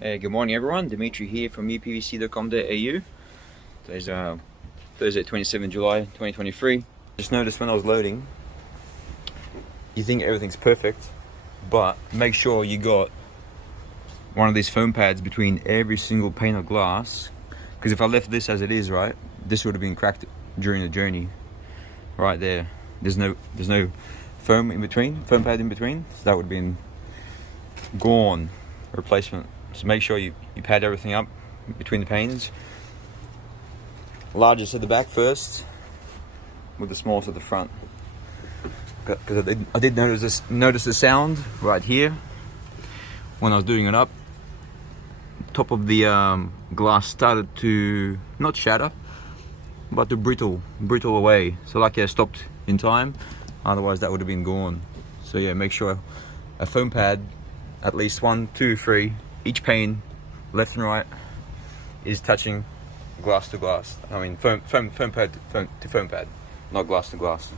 Hey, good morning everyone, Dimitri here from upvc.com.au. Today's Thursday 27 July 2023. Just noticed when I was loading, you think everything's perfect, but make sure you got one of these foam pads between every single pane of glass, because if I left this as it is, right, this would have been cracked during the journey. Right there, there's no foam in between, foam pad in between, so that would have been gone. Replacement. So make sure you pad everything up between the panes. Largest at the back first, with the smallest at the front. Because I did notice the sound right here when I was doing it up. Top of the glass started to not shatter, but to brittle away. So lucky I stopped in time, otherwise that would have been gone. So yeah, make sure a foam pad, at least 1, 2, 3, each pane, left and right, is touching glass to glass. I mean foam pad to foam pad, not glass to glass.